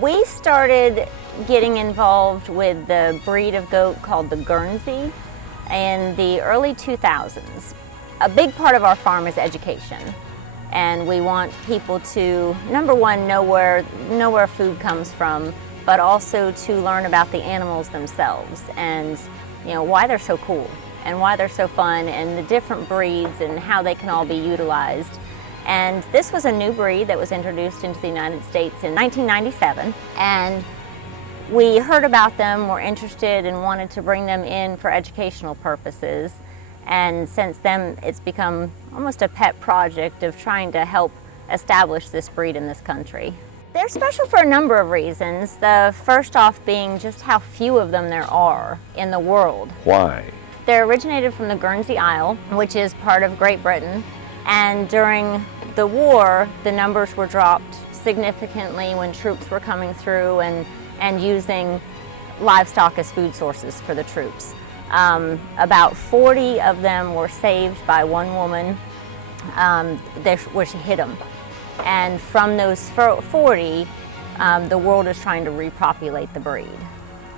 We started getting involved with the breed of goat called the Guernsey in the early 2000s. A big part of our farm is education, and we want people to, number one, know where food comes from, but also to learn about the animals themselves and why they're so cool and why they're so fun and the different breeds and how they can all be utilized. And this was a new breed that was introduced into the United States in 1997, and we heard about them, were interested, and wanted to bring them in for educational purposes. And since then, it's become almost a pet project of trying to help establish this breed in this country. They're special for a number of reasons. The first off being just how few of them there are in the world. Why? They're originated from the Guernsey Isle, which is part of Great Britain. And during the war, the numbers were dropped significantly when troops were coming through and using livestock as food sources for the troops. About 40 of them were saved by one woman where she hid them. And from those 40, the world is trying to repopulate the breed.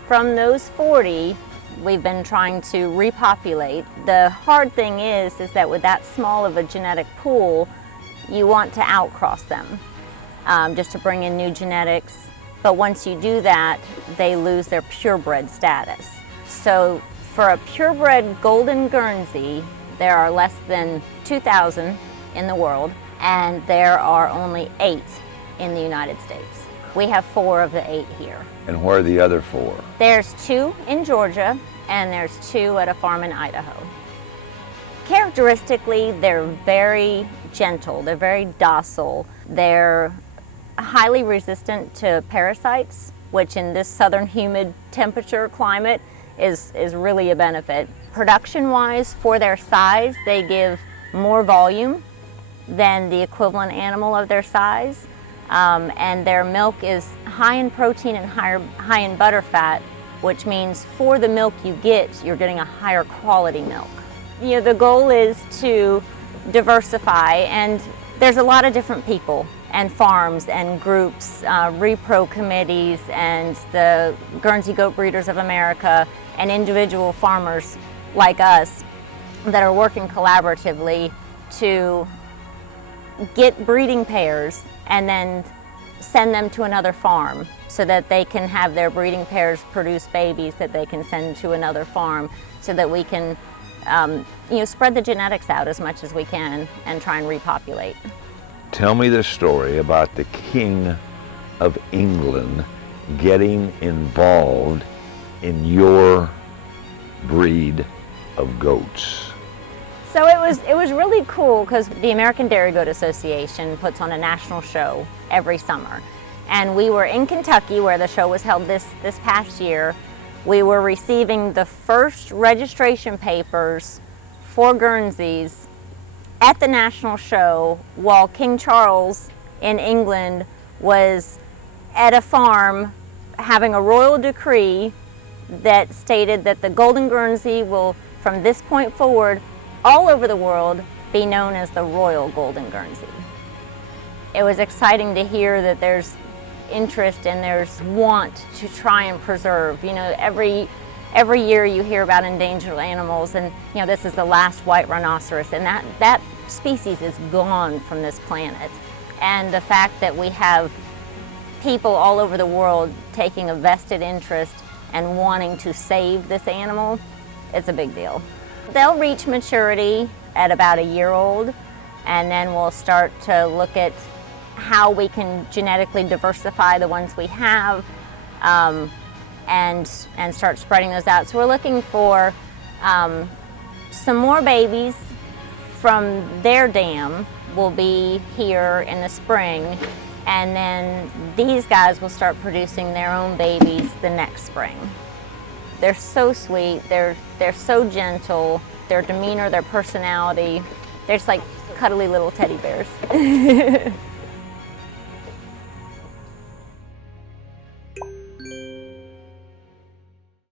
From those 40, we've been trying to repopulate. The hard thing is that with that small of a genetic pool, you want to outcross them just to bring in new genetics. But once you do that, they lose their purebred status. So for a purebred golden Guernsey, there are less than 2,000 in the world, and there are only 8 in the United States. We have 4 of the 8 here. And where are the other 4? There's 2 in Georgia, and there's 2 at a farm in Idaho. Characteristically, they're very gentle, they're very docile, they're highly resistant to parasites, which in this southern humid temperature climate is really a benefit. Production-wise, for their size, they give more volume than the equivalent animal of their size, and their milk is high in protein and high in butter fat, which means for the milk you get, you're getting a higher quality milk. The goal is to diversify, and there's a lot of different people and farms and groups, repro committees, and the Guernsey Goat Breeders of America, and individual farmers like us that are working collaboratively to get breeding pairs and then send them to another farm so that they can have their breeding pairs produce babies that they can send to another farm, so that we can spread the genetics out as much as we can and try and repopulate. Tell me the story about the King of England getting involved in your breed of goats. So it was really cool because the American Dairy Goat Association puts on a national show every summer. And we were in Kentucky where the show was held this past year. We were receiving the first registration papers for Guernseys at the national show while King Charles in England was at a farm having a royal decree that stated that the Golden Guernsey will, from this point forward, all over the world, be known as the Royal Golden Guernsey. It was exciting to hear that there's interest and there's want to try and preserve. Every year you hear about endangered animals, and this is the last white rhinoceros, and that species is gone from this planet. And the fact that we have people all over the world taking a vested interest and wanting to save this animal, it's a big deal. They'll reach maturity at about a year old, and then we'll start to look at how we can genetically diversify the ones we have, and start spreading those out. So we're looking for some more babies from their dam will be here in the spring, and then these guys will start producing their own babies the next spring. They're so sweet, they're so gentle, their demeanor, their personality, they're just like cuddly little teddy bears.